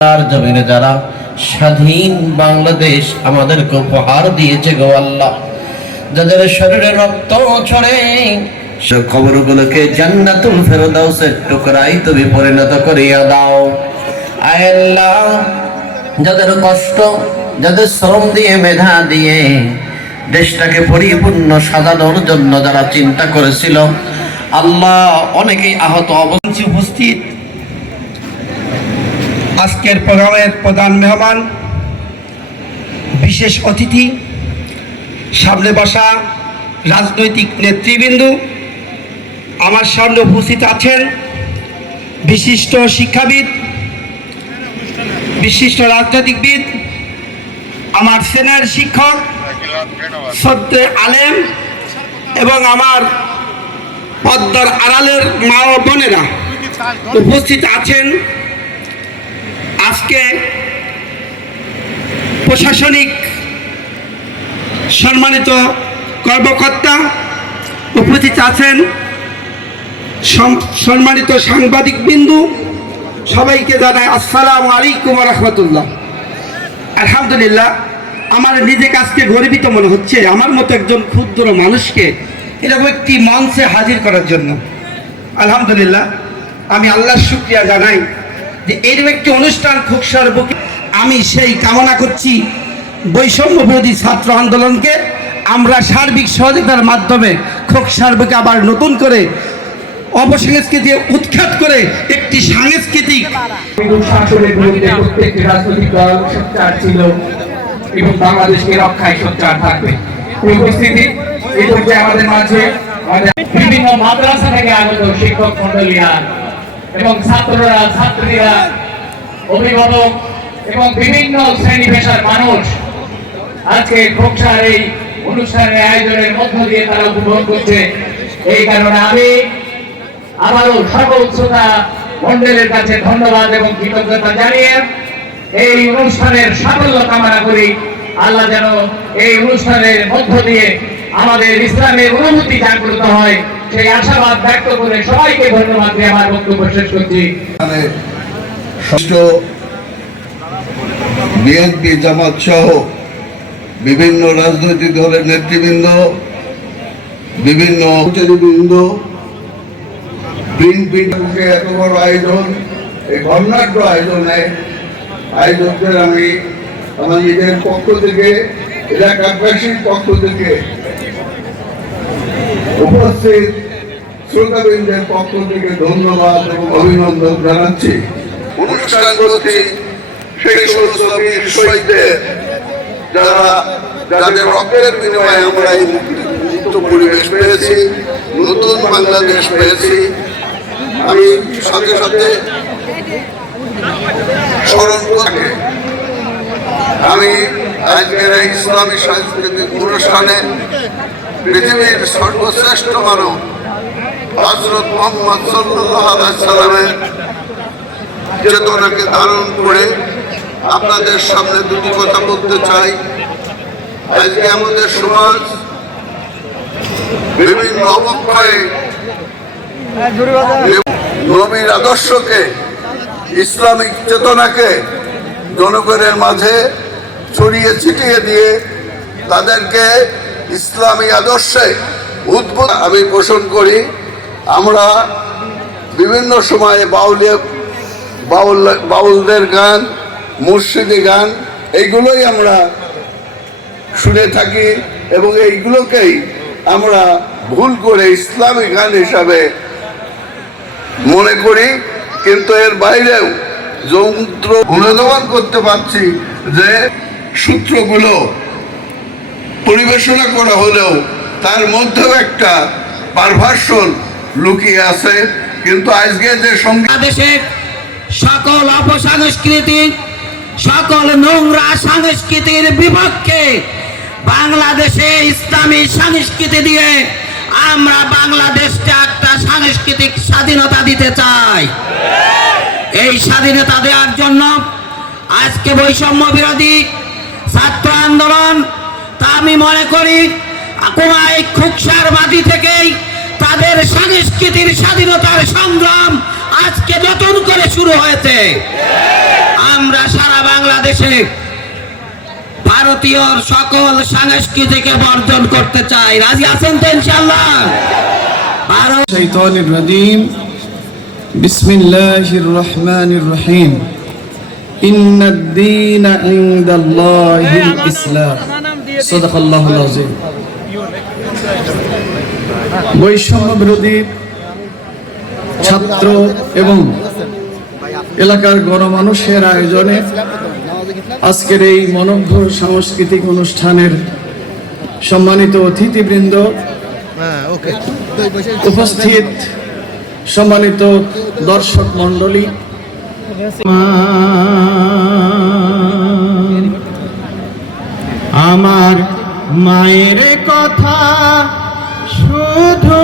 আর জমিনে যারা স্বাধীন বাংলাদেশ আমাদেরকে উপহার দিয়েছে গো আল্লাহ, যাদের শরীরে রক্ত ঝরে সে কবরগুলোকে জান্নাতুল ফেরদাউসের টুকরায় তুমি পরিণত করিয়া দাও। আয় আল্লাহ, যাদের কষ্ট, যাদের শ্রম দিয়ে মেধা দিয়ে দেশটাকে পরিপূর্ণ সাজানোর জন্য যারা চিন্তা করেছিল আল্লাহ, অনেকেই আহত অবস্থায় উপস্থিত। আজকের প্রোগ্রামের প্রধান মেহমান, বিশেষ অতিথি, সামনে বসা রাজনৈতিক নেতৃবৃন্দ, আমার সামনে উপস্থিত আছেন বিশিষ্ট শিক্ষাবিদ, বিশিষ্ট রাজনৈতিকবিদ, আমার সিনিয়র শিক্ষক, শ্রদ্ধেয় আলেম এবং আমার পর্দার আড়ালের মা ও বোনেরা উপস্থিত আছেন। আজকে প্রশাসনিক সম্মানিত কর্মকর্তা উপস্থিত আছেন, সম্মানিত সাংবাদিক বিন্দু, সবাইকে জানাই আসসালামু আলাইকুম ওয়া রাহমাতুল্লাহ। আলহামদুলিল্লাহ, আমার নিজেকে আজকে গর্বিত মনে হচ্ছে আমার মতো একজন ক্ষুদ্র মানুষকে এরকম একটি মঞ্চে হাজির করার জন্য। আলহামদুলিল্লাহ, আমি আল্লাহর শুকরিয়া জানাই যে এরকম একটি অনুষ্ঠান খোকসার বুকে। আমি সেই কামনা করছি বৈষম্য বিরোধী ছাত্র আন্দোলনকে আমরা সার্বিক সহযোগিতার মাধ্যমে খোকসার বুকে আবার নতুন করে অপসংস্কৃতি উৎখাত করে একটি সাংস্কৃতিক শাসনের বিরুদ্ধে প্রত্যেকটি রাজনৈতিক দল সোচ্চার ছিল এবং বাংলাদেশকে রক্ষায় সোচ্চার থাকবে। এই উপস্থিতি এই আমাদের মাঝে বিভিন্ন মাদ্রাসা থেকে আগত শিক্ষক মন্ডলীরা এবং ছাত্ররা, ছাত্রীরা, অভিভাবক এবং বিভিন্ন শ্রেণী পেশার মানুষ আজকে খোকসার এই অনুষ্ঠানের আয়োজনের মধ্য দিয়ে তারা উপভোগ করছে। এই কারণে আমি আবারও সর্বোচ্চ মন্ডলের কাছে ধন্যবাদ এবং কৃতজ্ঞতা জানিয়ে এই অনুষ্ঠানের সাফল্য কামনা করি। আল্লাহ যেন এই অনুষ্ঠানের মধ্য দিয়ে আমাদের ইসলামের অনুভূতি জাগ্রত হয়, সেই আশাবাদ ব্যক্ত করে সবাইকে ধন্যবাদ দিয়ে আমার বক্তব্য শেষ করছি। বিএনপি, জামাত সহ বিভিন্ন রাজনৈতিক দলের নেতৃবৃন্দ, বিভিন্ন বৃন্দ, এত বড় আয়োজন, এই বর্ণাঢ্য আয়োজনে আয়োজকদের আমি আমার নিজের পক্ষ থেকে, এলাকাবাসীর পক্ষ থেকে, উপস্থিত শ্রোতাবৃন্দের পক্ষ থেকে ধন্যবাদ এবং অভিনন্দন জানাচ্ছি। অনুষ্ঠান করছি সেই সমস্ত বীর শহীদদের যাদের রক্তের বিনিময়ে আমরা এই মুক্ত পরিবেশ পেয়েছি, নতুন বাংলাদেশ পেয়েছি। আমি সাথে সাথে স্মরণ করে আমি আজকের এই ইসলামী সাংস্কৃতিক অনুষ্ঠানে পৃথিবীর সর্বশ্রেষ্ঠ মানব হযরত মুহাম্মদ সাল্লাল্লাহু আলাইহি সাল্লামের চেতনাকে ধারণ করে আপনাদের সামনে দুটি কথা বলতে চাই। আজকে আমাদের সমাজ বিভিন্ন অবক্ষয়ে নবীর আদর্শকে, ইসলামিক চেতনাকে জনগণের মাঝে ছড়িয়ে ছিটিয়ে দিয়ে তাদেরকে ইসলামী আদর্শে উদ্বুদ্ধ আমি পোষণ করি। আমরা বিভিন্ন সময়ে বাউলদের গান, মুর্শিদি গান, এইগুলোই আমরা শুনে থাকি এবং এইগুলোকেই আমরা ভুল করে ইসলামী গান হিসাবে মনে করি। কিন্তু এর বাইরেও যন্ত্র অনুধাবন করতে পারছি যে সূত্রগুলো পরিবেশনা করা হলেও তার মধ্যেও একটা পারভার্সন লুকিয়ে আছে। কিন্তু আজকে যে বাংলাদেশের সকল অপসংস্কৃতি, সকল নোংরা সংস্কৃতির বিপক্ষে বাংলাদেশে ইসলামী সংস্কৃতি দিয়ে আমরা বাংলাদেশকে একটা সাংস্কৃতিক স্বাধীনতা দিতে চাই। এই স্বাধীনতা দেওয়ার জন্য আজকে বৈষম্য বিরোধী ছাত্র আন্দোলন, তা আমি মনে করি খোকসার মাটি থেকেই তাদের সংস্কৃতির স্বাধীনতার সংগ্রাম আজকে নতুন করে শুরু হয়েছে। আমরা বাংলাদেশে ভারতীয় সকল সংস্কৃতিকে বর্জন করতে চাই। রাজি আছেন তো ইনশাআল্লাহ? ভারত الشيطان الرجيم بسم الله الرحمن الرحيم إن الدين عند الله الإسلام صدق الله العظيم বৈষম্য বিরোধী ছাত্র এবং এলাকার গণমানুষের আয়োজনে আজকের এই মনোজ্ঞ সাংস্কৃতিক অনুষ্ঠানের সম্মানিত অতিথিবৃন্দ, উপস্থিত সম্মানিত দর্শক মণ্ডলী, আমার মায়ের কথা শুধু